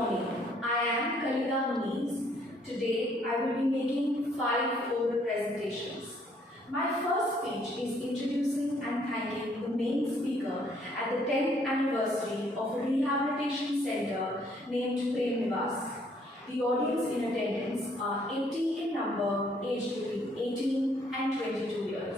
morning. I am Kalika Moniz. Today I will be making 5 oral presentations. My first speech is introducing and thanking the main speaker at the 10th anniversary of a rehabilitation center named Prem Nivas. The audience in attendance are 80 in number, aged between 18 and 22 years.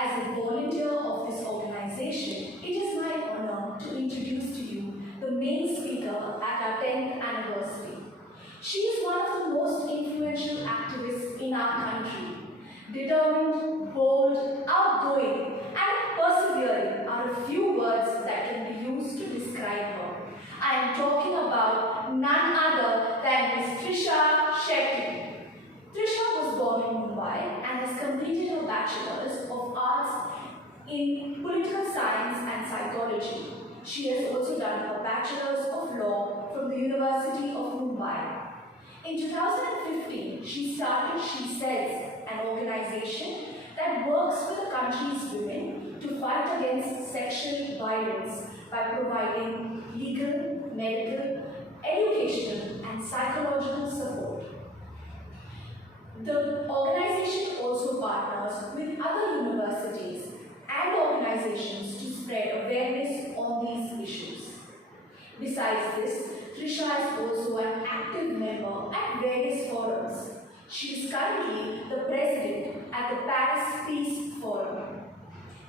As a volunteer of this organization, it is my honor to introduce to you the main speaker at our 10th anniversary. She is one of the most influential activists in our country. Determined, bold, outgoing, and persevering are a few words that can be used to describe her. I am talking about none other than Ms. Trisha Shetty. Trisha was born in Mumbai and has completed her Bachelor's of Arts in Political Science and Psychology. She has also done her Bachelor's of Law from the University of Mumbai. In 2015, she started She Says, an organization that works with the country's women to fight against sexual violence by providing legal, medical, educational, and psychological support. The organization also partners with other universities and organizations to spread awareness on these issues. Besides this, Trisha is also an active member at various forums. She is currently the president at the Paris Peace Forum.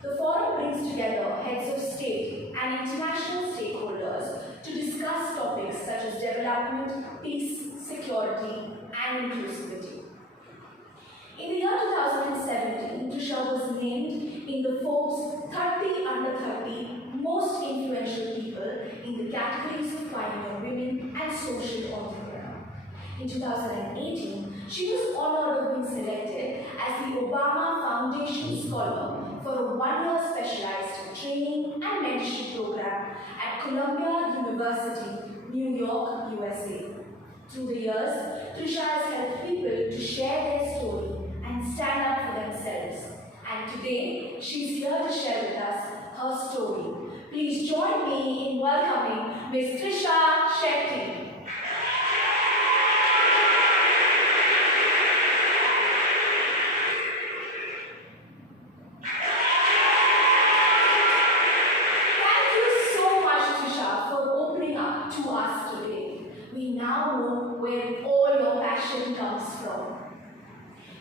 The forum brings together heads of state and international stakeholders to discuss topics such as development, peace, security, and inclusivity. In the year 2017, Trisha was named in the Forbes 30 under 30 most influential people in the categories of pioneer women and social entrepreneur. In 2018, she was honored of being selected as the Obama Foundation Scholar for a one-year specialized training and mentorship program at Columbia University, New York, USA. Through the years, Trisha has helped people to share their story and stand up for themselves. And today, she's here to share with us her story. Please join me in welcoming Ms. Trisha Shetty. Thank you so much, Trisha, for opening up to us today. We now know where all your passion comes from.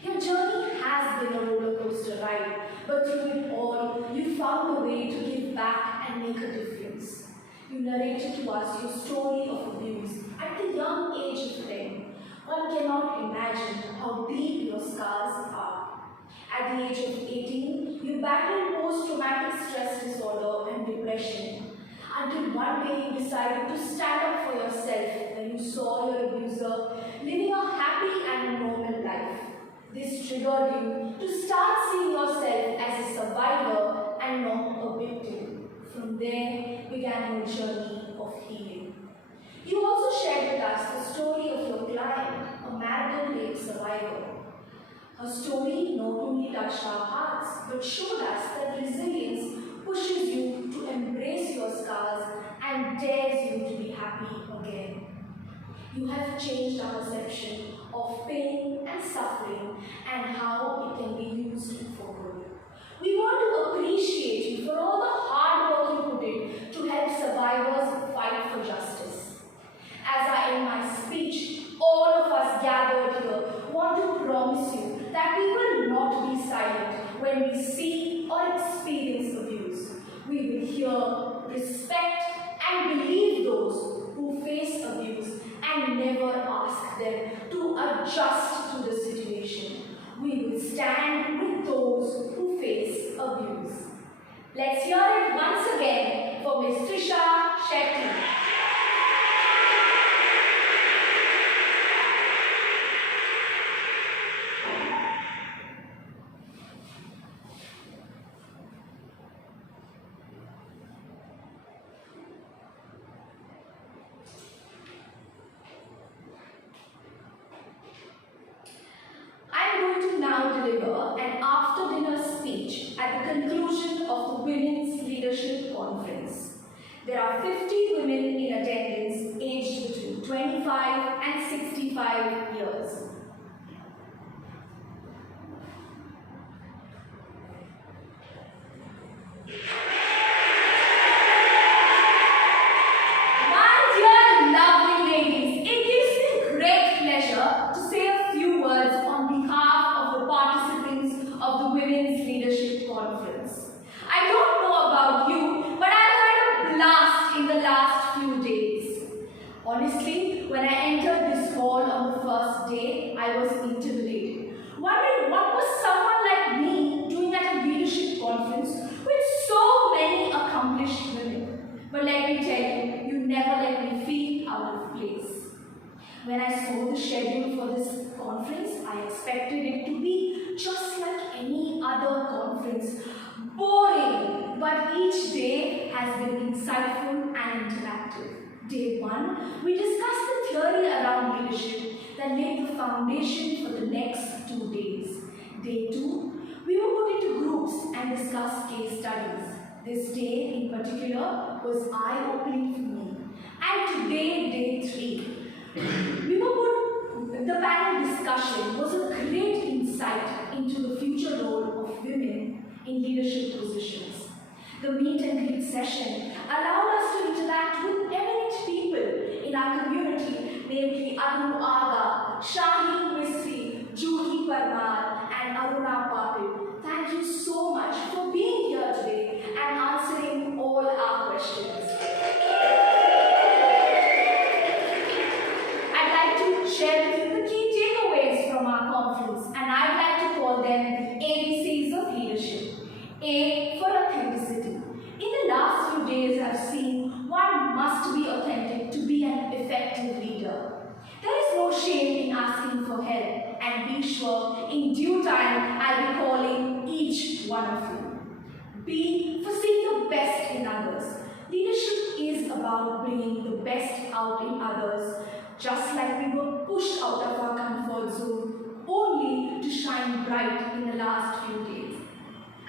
Your journey has been a roller coaster ride, but through it all, you found a way to give back and make a difference. You narrated to us your story of abuse at the young age of 10. One cannot imagine how deep your scars are. At the age of 18, you battled post-traumatic stress disorder and depression, until one day you decided to stand up for yourself when you saw your abuser living a happy and normal life. This triggered you to start seeing yourself as a survivor and not a victim. From there began your journey of healing. You also shared with us the story of your client, a marital rape survivor. Her story not only touched our hearts, but showed us that resilience pushes you to embrace your scars and dares you to be happy again. You have changed our perception of pain and suffering and how it can be used for good. We want to appreciate you for all the hard work you put in to help survivors fight for justice. As I end my speech, all of us gathered here want to promise you that we will not be silent when we see or experience abuse. We will hear, respect, and believe those who face abuse and never ask them to adjust to the situation. We will stand with those who face abuse. Let's hear it once again for Ms. Trisha Shetty. now deliver an after-dinner speech at the conclusion of the Women's Leadership Conference. There are 50 women in attendance aged between 25 and 65 years. Honestly, when I entered this hall on the first day, I was intimidated, wondering what was someone like me doing at a leadership conference with so many accomplished women. But let me tell you, you never let me feel out of place. When I saw the schedule for this conference, I expected it to be just like any other conference. Boring, but each day has been insightful and interactive. Day 1, we discussed the theory around leadership that laid the foundation for the next 2 days. Day 2, we were put into groups and discussed case studies. This day in particular was eye-opening for me. And today, day 3, the panel discussion was a great insight into the future role of women in leadership positions. The meet and greet session allowed us to interact with eminent people in our community, namely Anu Aga, Shaheen Misri, Juhi Parmar, and Aruna Patil. Thank you so much for being here today and answering all our questions. I'd like to share with you the key takeaways from our conference, and I'd like to call them the ABCs of leadership. A for authenticity. In the last few days, I've seen one must be authentic to be an effective leader. There is no shame in asking for help, and be sure in due time I'll be calling each one of you. B for seeing the best in others. Leadership is about bringing the best out in others, just like we were pushed out of our comfort zone only to shine bright in the last few days.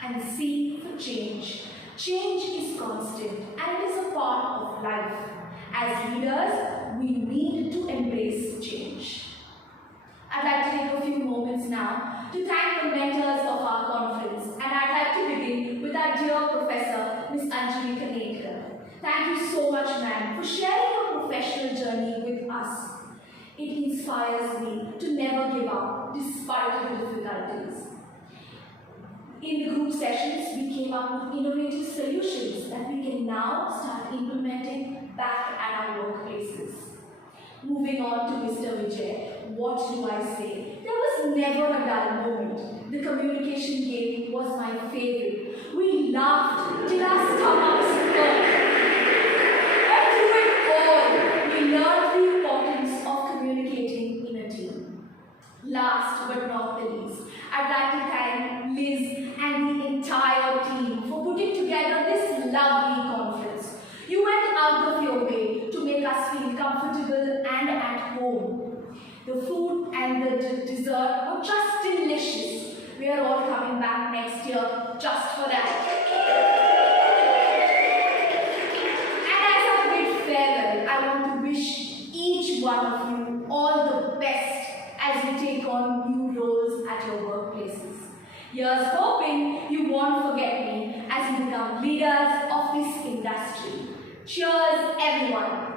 And C for change. Change is constant and it is a part of life. As leaders, we need to embrace change. I'd like to take a few moments now to thank the mentors of our conference, and I'd like to begin with our dear Professor, Ms. Kalika Moniz. Thank you so much, ma'am, for sharing your professional journey with us. It inspires me to never give up despite the difficulties. In the group sessions, we came up with innovative solutions that we can now start implementing back at our workplaces. Moving on to Mr. Vijay, what do I say? There was never a dull moment. The communication game was my favorite. We laughed till our stomachs hurt. And through it all, we learned the importance of communicating in a team. Last but not the least, I'd like to thank Liz and the entire team for putting together this lovely conference. You went out of your way to make us feel comfortable and at home. The food and the dessert were just delicious. We are all coming back next year just for that. And as a big farewell, I want to wish each one of you all the best as you take on new roles at your workplaces. Here's hoping you won't forget me as you become leaders of this industry. Cheers, everyone!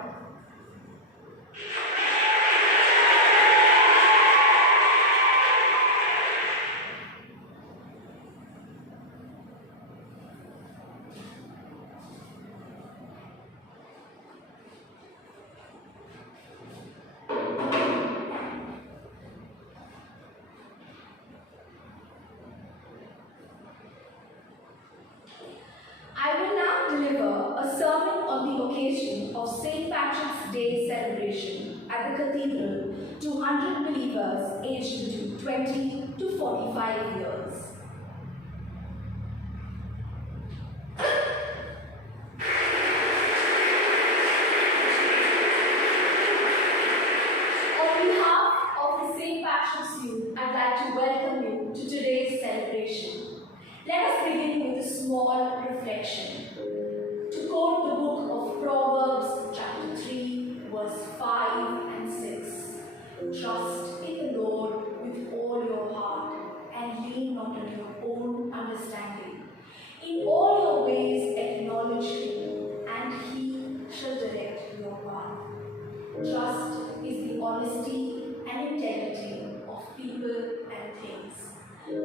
I will now deliver a sermon on the occasion of St. Patrick's Day celebration at the Cathedral to 100 believers aged between 20 to 45 years. On behalf of the St. Patrick's Youth, I'd like to welcome you to trust in the Lord with all your heart and lean not on your own understanding. In all your ways acknowledge Him, and He shall direct your path. Trust is the honesty and integrity of people and things.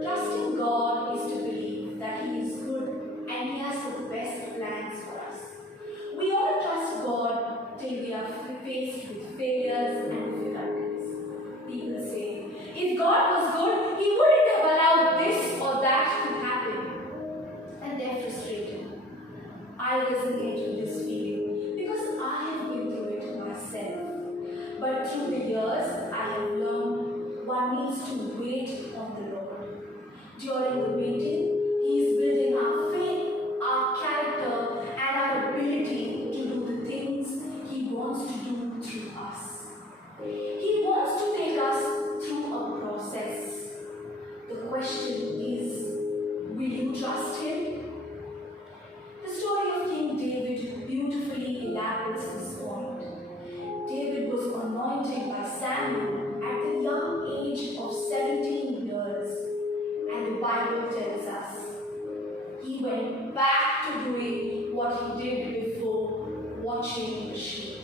Trusting God is to believe that He is good and He has the best plans for us. We all trust God till we are faced with failures and difficulties. People say, if God was good, He wouldn't have allowed this or that to happen. And they're frustrated. I resonate with this feeling because I have been through it myself. But through the years, I have learned one needs to wait on the Lord. During the waiting, He is building our faith, our character, and our ability to do the things He wants to do through us. He wants to take us through a process. The question is, will you trust Him? The story of King David beautifully elaborates this point. David was anointed by Samuel at the young age of 17 years, and the Bible tells us he went back to doing what he did before, watching the sheep.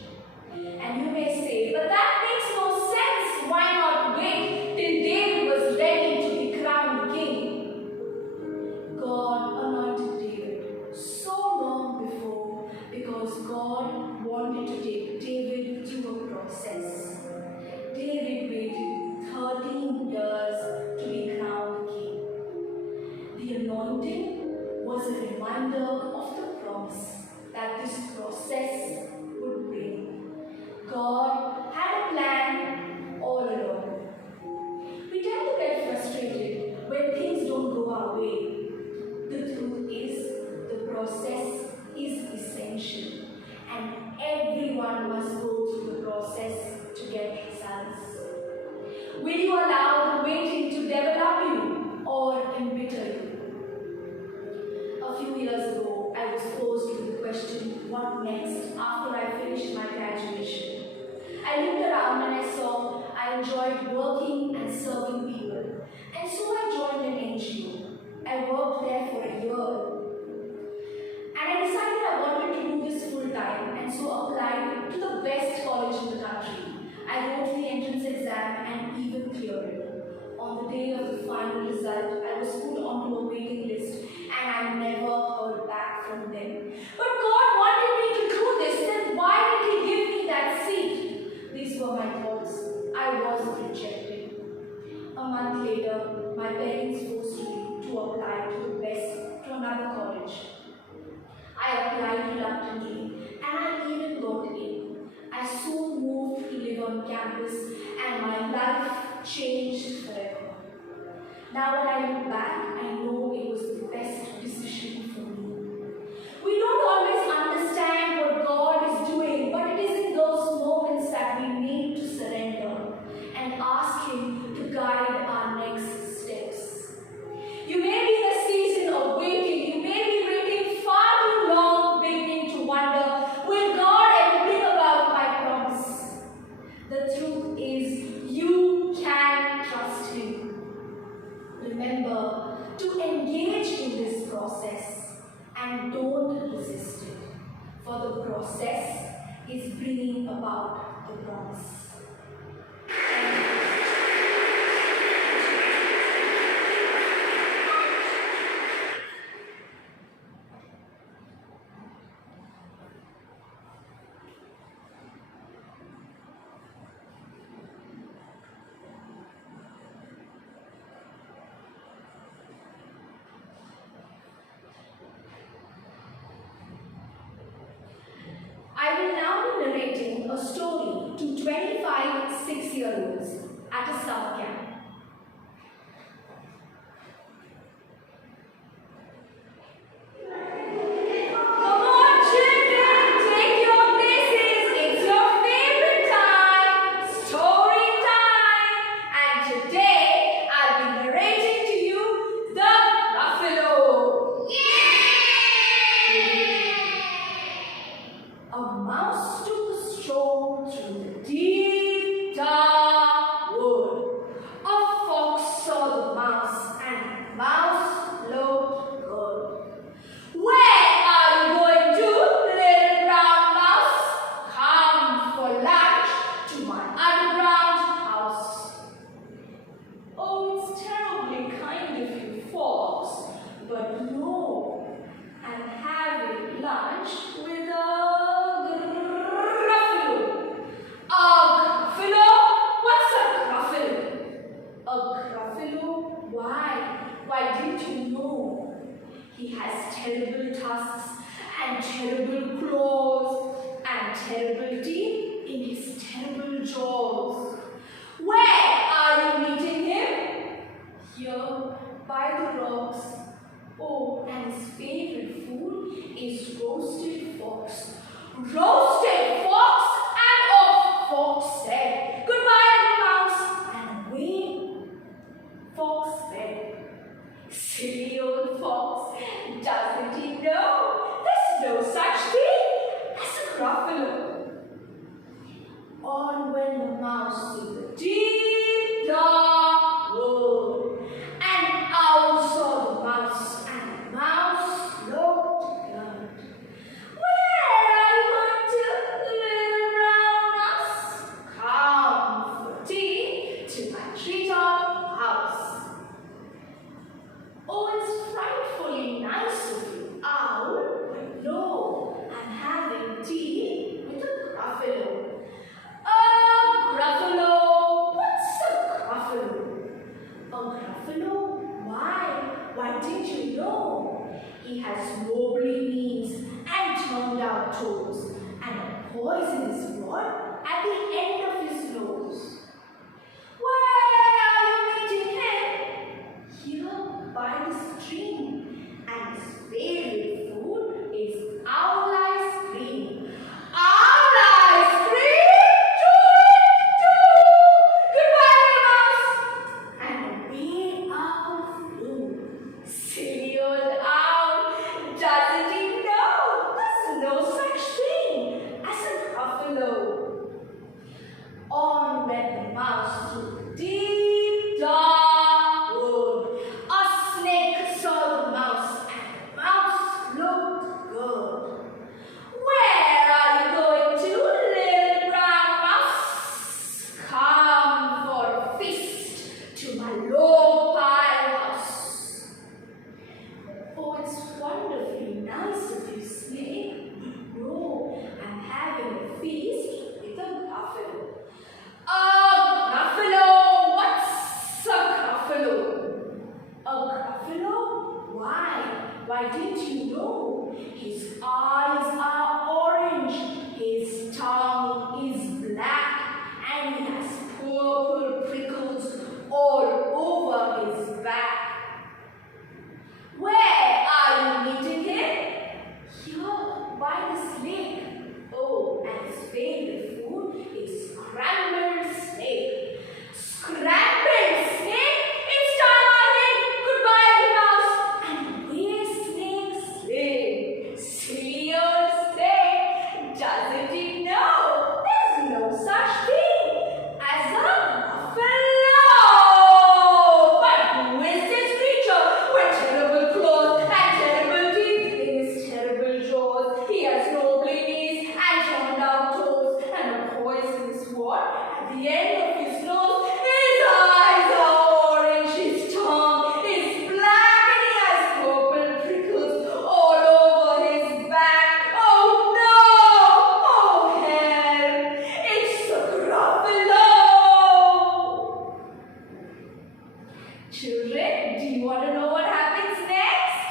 And you may say, but that makes no sense. Why not wait till David was ready to be crowned king? God anointed David so long before because God wanted to take David through a process. David waited 13 years to be crowned king. The anointing was a reminder of the promise that this process would bring. God had a plan all along. We tend to get frustrated when things don't go our way. The truth is, the process is essential, and everyone must go through the process to get results. Will you allow the waiting to develop you or embitter you? A few years ago, I was posed with the question, what next after I finished my graduation? I looked around and I saw I enjoyed working and serving people, and so I joined an NGO. I worked there for a year. And I decided I wanted to do this full time, and so applied to the best college in the country. I wrote the entrance exam and even cleared it. On the day of the final result, I was put onto a waiting list, and I never heard back from them. But God wanted me to do this, then why did He give me that seat? These were my thoughts. I was rejected. A month later, my parents forced me to apply to another college. I applied reluctantly, and I even got in. I soon moved to live on campus, and my life changed forever. Now when I look back, I know it was the best decision for me. We don't always understand what God is doing, but it is in those moments that we need to surrender and ask Him to guide our next steps. You may be in a season of waiting. You may be waiting far too long, beginning to wonder, will God ever bring about my promise? The truth is, you can trust Him. Remember to engage in this process and don't resist it, for the process is bringing about the promise. I will now be narrating a story to 25 6-year-olds at a summer camp. Come on, children, take your places. It's your favorite time, story time. And today I'll be narrating to you the Buffalo. A mouse took a stroll through the deep, dark terrible tusks and terrible claws and terrible teeth in his terrible jaws. Where are you meeting him? Here, by the rocks. Oh, and his favorite food is roasted fox. Roasted fox, and off Fox said, "Goodbye, little mouse," and away Fox sped. Silly old fox, doesn't he know there's no such thing as a gruffalo? On went the mouse to the deep dark wood, and out saw the mouse, and the mouse looked good. "Where are you going to, little brown mouse?" "Come for tea to my treetop house." "Oh, it's frightfully nice of you, owl, but no, I'm having tea with a gruffalo." "A gruffalo? What's a gruffalo?" "A gruffalo? Why didn't you know? He has wobbly knees and turned out toes, and a poisonous rod at the end of his nose." "Where are you meeting him?" "Here by the stream, and his favorite food is owl ice cream." "Owl ice cream? Choo-choo! Goodbye, little mouse!" And away owl flew. Silly old owl, doesn't he know there's no such thing as a gruffalo? On went the mouse through the deep dark wood. A snake saw the mouse, and the mouse looked good. "Where are you going to, little brown mouse?" "Come for a feast to my low pile house." "Oh, it's wonderfully nice of you, snake. No, I'm having a feast with a gruffalo." "A gruffalo? What's a gruffalo?" "A gruffalo? Why didn't you know? His eyes are orange, his tongue is black, and he has purple prickles all over his back." "Where are you meeting him?" "Here by this lake." Oh, and his favorite food is scrambled snake. "Scrambled snake? It's time I hit. Goodbye, little mouse." And away snake slid. Silly old snake, doesn't he know there's no such thing as a gruffalo? But who is this creature with terrible claws and terrible teeth in his terrible jaws? He has no knees and turned out toes, and a poisonous wart at the end of his nose. His eyes are orange, his tongue is black, and he has purple prickles all over his back. Oh no! Oh help! It's a gruffalo! Children, do you want to know what happens next?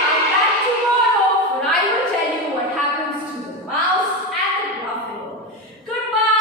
Come back tomorrow, when I will tell you what happens to the mouse and the gruffalo. Goodbye!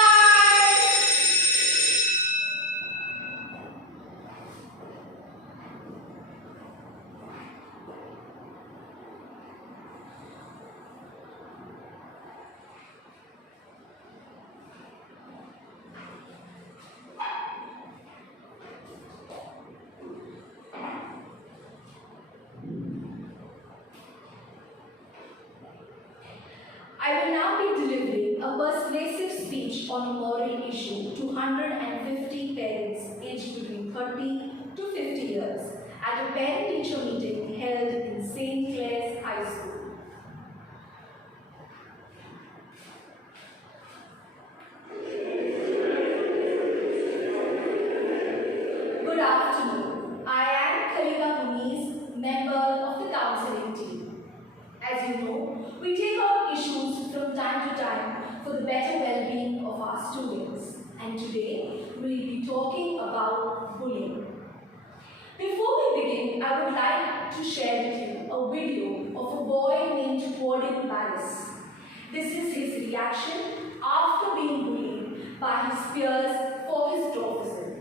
I will now be delivering a persuasive speech on a moral issue to 150 parents aged between 30 to 50 years at a parent-teacher meeting held in St. Clair's High School. Good afternoon. I am Kalika Moniz, member of the counseling team. As you know, we take up issues from time to time for the better well-being of our students. And today, we'll be talking about bullying. Before we begin, I would like to share with you a video of a boy named Paris. This is his reaction after being bullied by his peers for his dwarfism.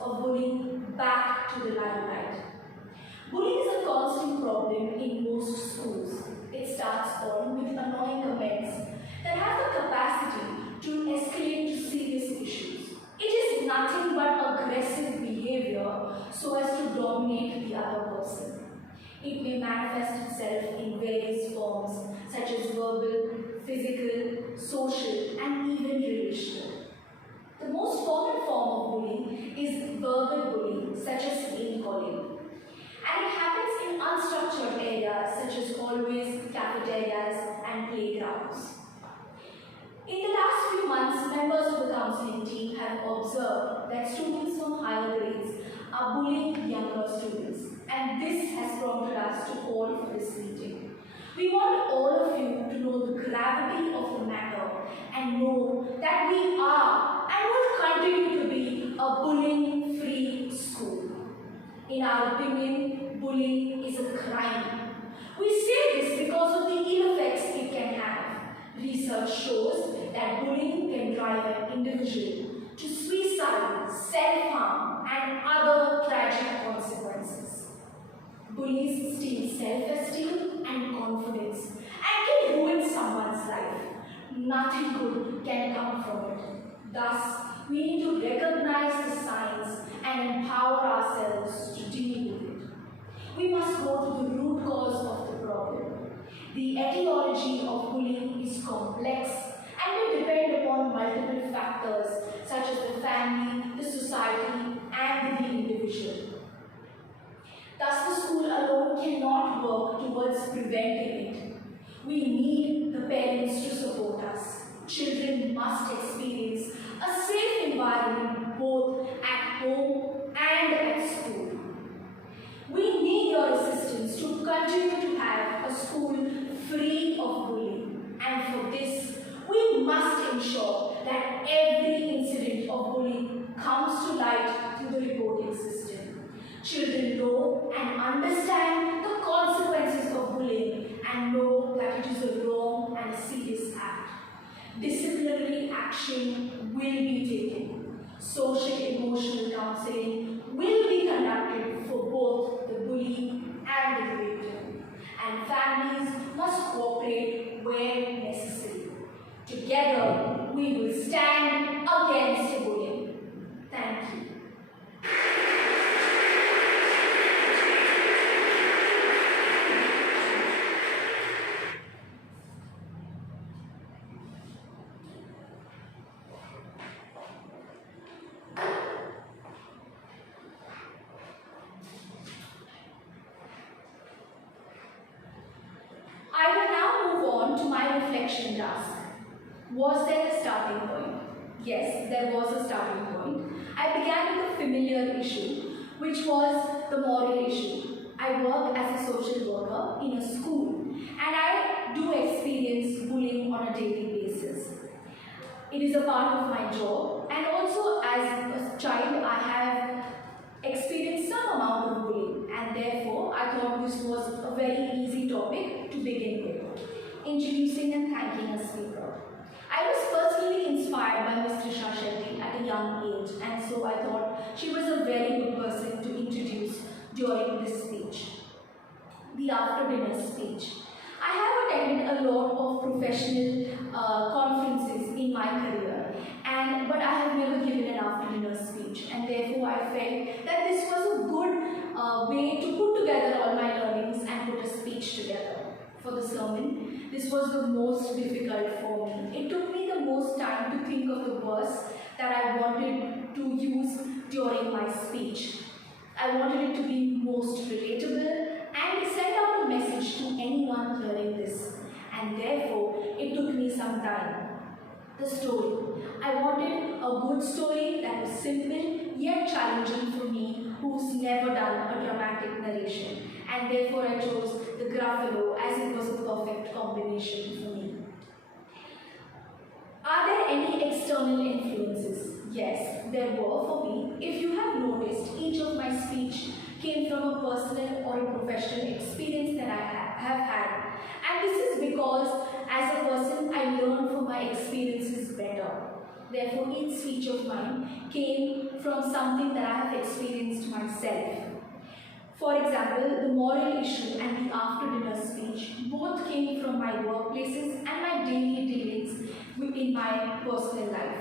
Of bullying back to the limelight. Bullying is a constant problem in most schools. It starts all with annoying comments that have the capacity to escalate to serious issues. It is nothing but aggressive behavior so as to dominate the other person. It may manifest itself in various forms such as verbal, physical, social, and even relational. The most common form of bullying is verbal bullying, such as name calling. And it happens in unstructured areas such as hallways, cafeterias, and playgrounds. In the last few months, members of the counseling team have observed that students from higher grades are bullying younger students, and this has prompted us to call for this meeting. We want all of you to know the gravity of the matter and know that we are and will continue to be a bullying-free school. In our opinion, bullying is a crime. We say this because of the ill effects it can have. Research shows that bullying can drive an individual to suicide, self-harm, and other tragic consequences. Bullies steal self-esteem and confidence and can ruin someone's life. Nothing good can come from it. Thus, we need to recognize the signs and empower ourselves to deal with it. We must go to the root cause of the problem. The etiology of bullying is complex and will depend upon multiple factors such as the family, the society, and the individual. Thus, the school alone cannot work towards preventing it. We need the parents to support us. Children must experience a safe environment both at home and at school. We need your assistance to continue to have a school free of bullying. And for this, we must ensure that every incident of bullying comes to light through the reporting system. Children know and understand the consequences of bullying and know that it is a wrong and a serious act. Disciplinary action will be taken. Social emotional counseling will be conducted for both the bully and the victim. And families must cooperate where necessary. Together, we will stand against bullying. Thank you. I will now move on to my reflection task. Was there a starting point? Yes, there was a starting point. I began with a familiar issue, which was the moral issue. I work as a social worker in a school, and I do experience bullying on a daily basis. It is a part of my job, and also as a child, I have experienced some amount of bullying, and therefore I thought this was a very easy topic to begin with. Introducing and thanking a speaker. I was personally inspired by Ms. Trisha Shetty at a young age, and so I thought she was a very good person to introduce during this speech. The after-dinner speech. I have attended a lot of professional conferences in my career, but I have never given an after-dinner speech, and therefore I felt that this was a good way to put together all my learnings and put a speech together. For the sermon, this was the most difficult for me. It took me the most time to think of the verse that I wanted to use I wanted it to be most relatable and send out a message to anyone hearing this. And therefore, it took me some time. The story. I wanted a good story that was simple yet challenging for me, who's never done a dramatic narration. And therefore, I chose the Gruffalo as it was a perfect combination for me. Are there any external influences? Yes, there were for me. If you have noticed, each of my speech came from a personal or a professional experience that I have had. And this is because as a person, I learn from my experiences better. Therefore, each speech of mine came from something that I have experienced myself. For example, the moral issue and the after-dinner speech both came from my workplaces and my daily dealings in my personal life.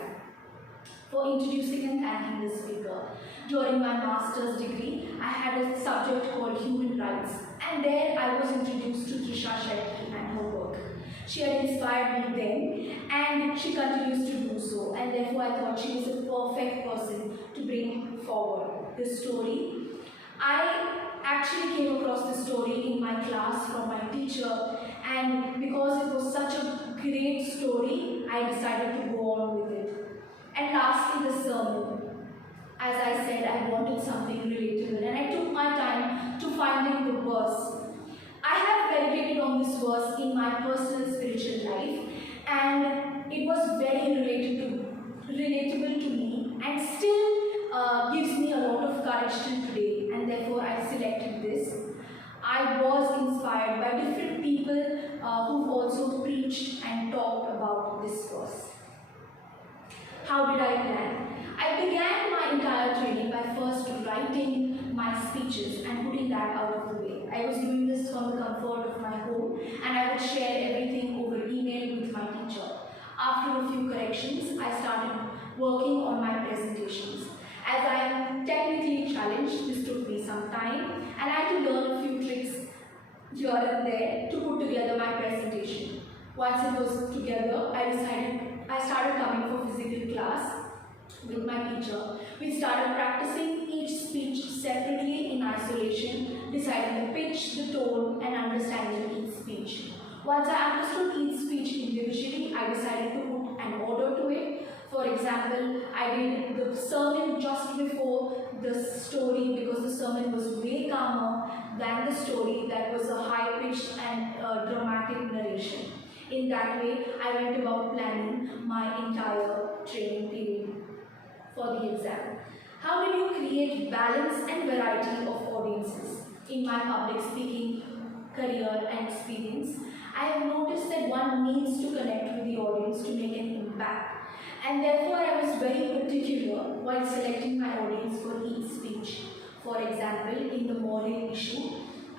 For introducing and thanking the speaker. During my master's degree, I had a subject called Human Rights, and there I was introduced to Trisha Shetty and her work. She had inspired me then, and she continues to do so, and therefore I thought she was a perfect person to bring forward this story. I actually came across this story in my class from my teacher, and because it was such a great story, I decided to go on with it. And lastly, the sermon. As I said, I wanted something relatable, and I took my time to finding the verse. I have meditated on this verse in my personal spiritual life, and it was very relatable to me, and still gives me a lot of courage till today, and therefore I selected this. I was inspired by different people who've also preached and talked about this verse. How did I plan? I began my entire training by first writing my speeches and putting that out of the way. I was doing this from the comfort of my home, and I would share everything over email with my teacher. After a few corrections, I started working on my presentations. As I am technically challenged, this took me some time, and I had to learn a few tricks here and there to put together my presentation. Once it was together, I started coming for physical class with my teacher. We started practicing each speech separately in isolation, deciding the pitch, the tone, and understanding each speech. Once I understood each speech individually, I decided to put an order to it. For example, I did the sermon just before the story because the sermon was way calmer than the story that was a high-pitched and dramatic narration. In that way, I went about planning my entire training period for the exam. How did you create balance and variety of audiences? In my public speaking career and experience, I have noticed that one needs to connect with the audience to make an impact. And therefore, I was very particular while selecting my audience for each speech. For example, in the moral issue,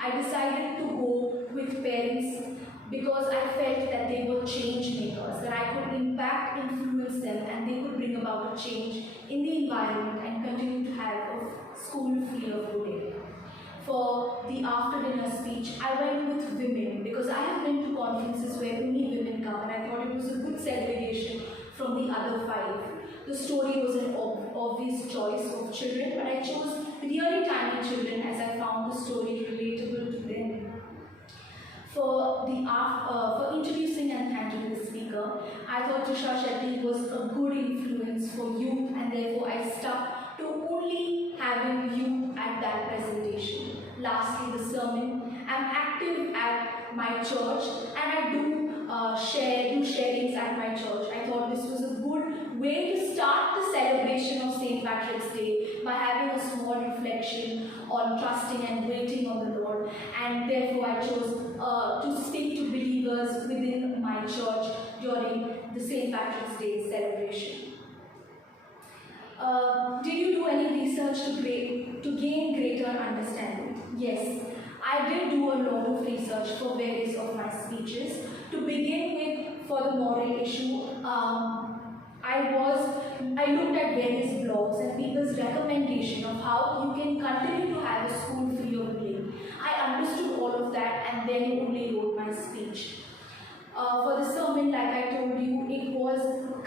I decided to go with parents because I felt that they were change makers, that I could impact, influence them, and they could bring about a change in the environment and continue to have a school feel of good day. For the after-dinner speech, I went with women because I have been to conferences where only women come, and I thought it was a good segregation from the other five. The story was an obvious choice of children, but I chose really tiny children as I found the story relatable to them. For introducing and thanking the speaker, I thought Trisha Shetty was a good influence for youth, and therefore I stuck to only having youth at that presentation. Lastly, the sermon. I'm active at my church, and I do sharings at my church. I thought this was a good way to start the celebration of St. Patrick's Day by having a small reflection on trusting and waiting on the Lord, and therefore I chose to speak to believers within my church during the St. Patrick's Day celebration. Did you do any research to gain greater understanding? Yes, I did do a lot of research for various of my speeches. To begin with, for the moral issue, I looked at various blogs and people's recommendation of how you can continue to have a school free of bullying. I understood all of that and then only wrote my speech. For the sermon, like I told you, it was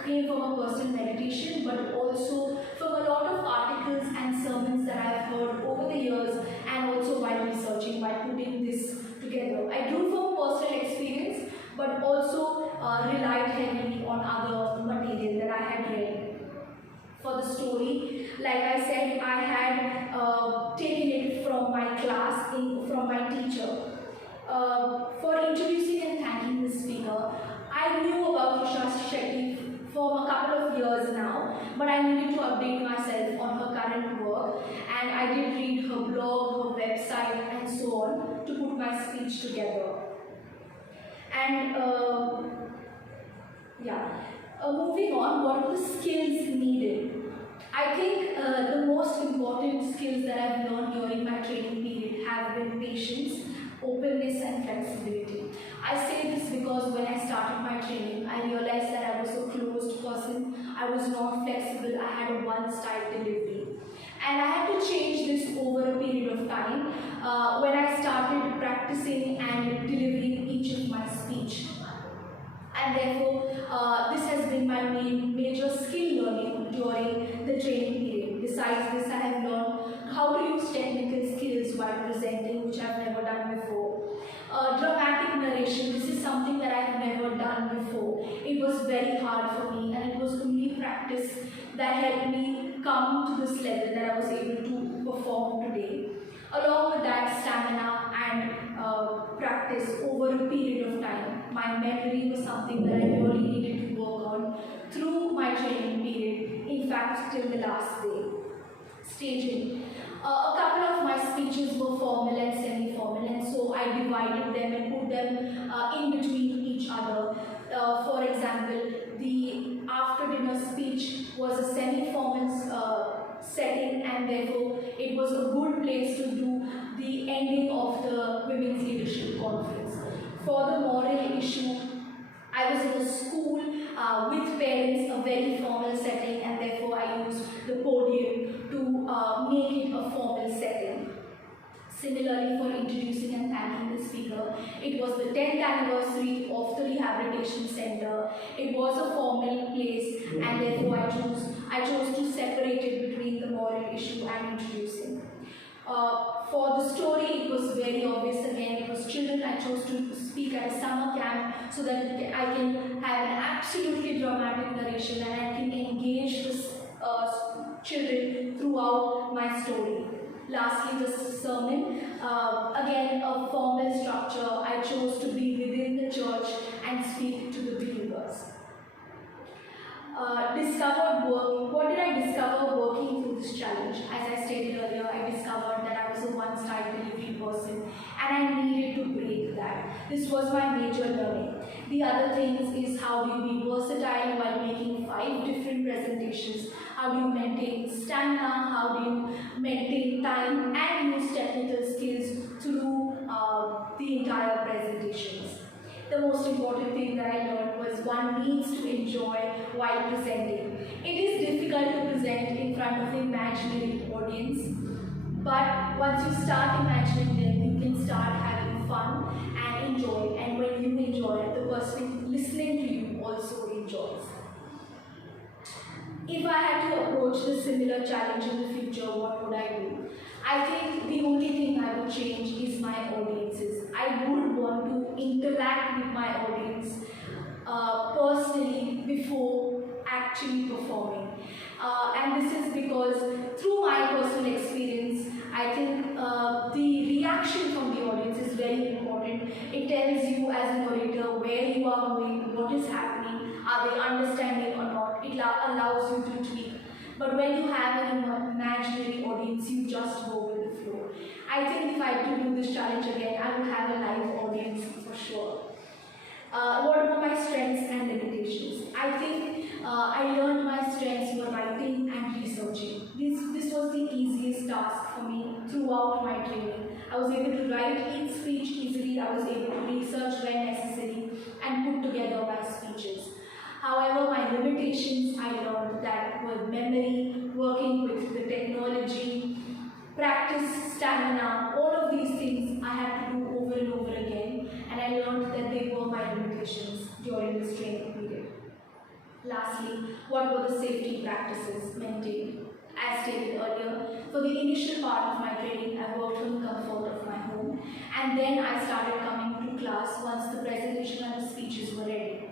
came from a personal meditation, but also from a lot of articles and sermons that I've heard over the years, and also while researching, by putting this together. I drew from personal experience, but also relied heavily on other material that I had read. For the story, like I said, I had taken it from my class, from my teacher. For introducing and thanking the speaker, I knew about Usha Shetty for a couple of years now, but I needed to update myself on her current work, and I did read her blog, her website, and so on to put my speech together. And moving on, what are the skills needed? I think the most important skills that I've learned during my training period have been patience, openness, and flexibility. I say this because when I started my training, I realized that I was a closed person, I was not flexible, I had a one-style delivery. And I had to change this over a period of time when I started practicing and delivering each of my speech. And therefore, this has been my major skill learning during the training period. Besides this, I have learned how to use technical skills while presenting, which I've never done before. Dramatic narration, this is something that I've never done before. It was very hard for me, and it was only practice that helped me come to this level that I was able to perform today. Along with that, stamina and practice over a period of time. My memory was something that I really needed to work on through my training period, in fact till the last day. Staging. A couple of my speeches were formal and semi-formal, and so I divided them and put them in between each other. For example, the after-dinner speech was a semi-formal setting, and therefore it was a good place to do the ending of the Women's Leadership Conference. For the moral issue, I was in a school with parents, a very formal setting, and therefore I used the podium to make it a formal setting. Similarly, for introducing and thanking the speaker, it was the 10th anniversary of the Rehabilitation Center. It was a formal place, and therefore I chose to separate it between the moral issue and introducing. For the story, it was very obvious again. It was children. I chose to speak at a summer camp so that I can have an absolutely dramatic narration and I can engage the children throughout my story. Lastly, the sermon. Again, a formal structure. I chose to be within the church and speak to the believers. What did I discover working through this challenge? As I stated earlier, I discovered that I was a one-style delivery person and I needed to break that. This was my major learning. The other things is how do you be versatile while making 5 different presentations? How do you maintain stamina? How do you maintain time and use technical skills through the entire presentations? The most important thing that I learned was one needs to enjoy while presenting. It is difficult to present in front of an imaginary audience, but once you start imagining them, you can start having fun and enjoy. And when you enjoy, the person listening to you also enjoys. If I had to approach the similar challenge in the future, what would I do? I think the only thing I would change is my audiences. I would want to interact with my audience personally before actually performing. And this is because through my personal experience, I think the reaction from the audience is very important. It tells you as an orator where you are going, what is happening, are they understanding or not. It allows you to tweak. But when you have an imaginary audience, you just go with the flow. I think if I had to do this challenge again, I would have a live audience for sure. What about my strengths and limitations? I think I learned my strengths were writing and researching. This was the easiest task for me throughout my training. I was able to write each speech easily, I was able to research when necessary and put together my speeches. However, my limitations I learned that were memory, working with the technology, practice, stamina, all of these things I had to do over and over again, and I learned that they were my limitations during this training period. Lastly, what were the safety practices maintained? As stated earlier, for the initial part of my training, I worked from the comfort of my home, and then I started coming to class once the presentation and the speeches were ready.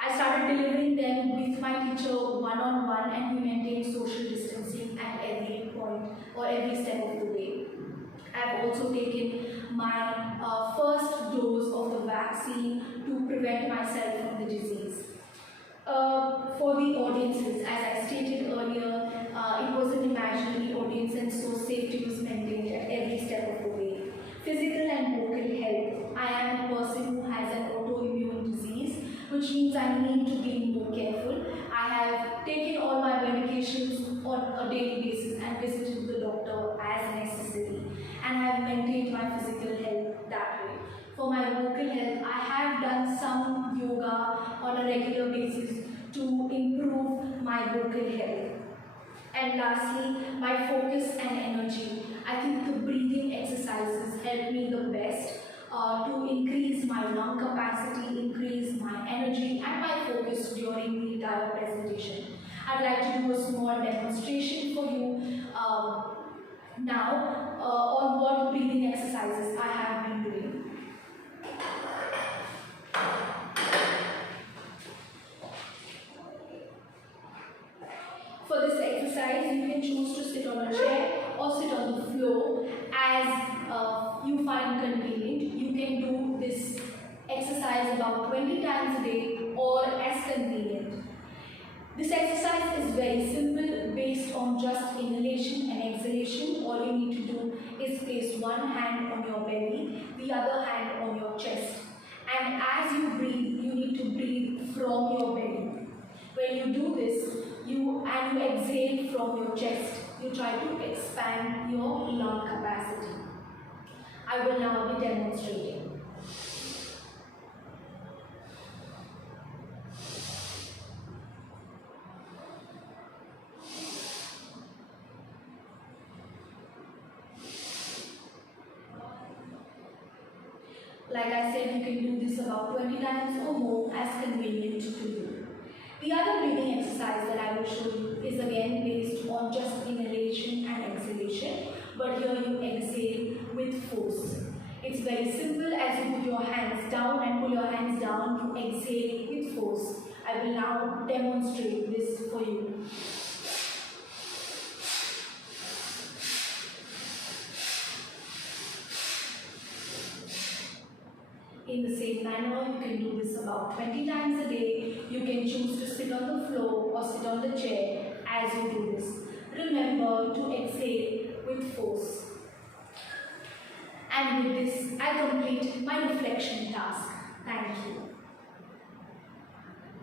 I started delivering them with my teacher one-on-one, and we maintained social distancing at every point or every step of the way. I've also taken my first dose of the vaccine to prevent myself from the disease. For the audiences, as I stated earlier, it was an imaginary audience, and so safety was maintained at every step of the way. Physical and vocal health. I am a person who has an autoimmune disease, which means I need to be more careful. I have taken all my medications on a daily basis and visited the doctor as necessary, and I have maintained my physical health that way. For my vocal health, I have done some yoga on a regular basis to improve my vocal health. And lastly, my focus and energy. I think the breathing exercises help me the best to increase my lung capacity, increase my energy and my focus during the entire presentation. I'd like to do a small demonstration for you now on what breathing exercises I have been doing. For this exercise, you can choose to sit on a chair or sit on the floor as you find convenient. You can do this exercise about 20 times a day or as convenient. This exercise is very simple, based on just inhalation and exhalation. All you need to do is place one hand on your belly, the other hand on your chest. And as you breathe, you need to breathe from your belly. When you do this, you exhale from your chest. You try to expand your lung capacity. I will now be demonstrating. Like I said, you can do this about 20 times or more as convenient to you. The other breathing exercise that I will show you is again based on just inhalation and exhalation, but here you exhale with force. It's very simple. As you put your hands down and pull your hands down, you exhale with force. I will now demonstrate this for you. In the same manner, you can do this about 20 times a day. You can choose to sit on the floor or sit on the chair as you do this. Remember to exhale with force. And with this, I complete my reflection task. Thank you.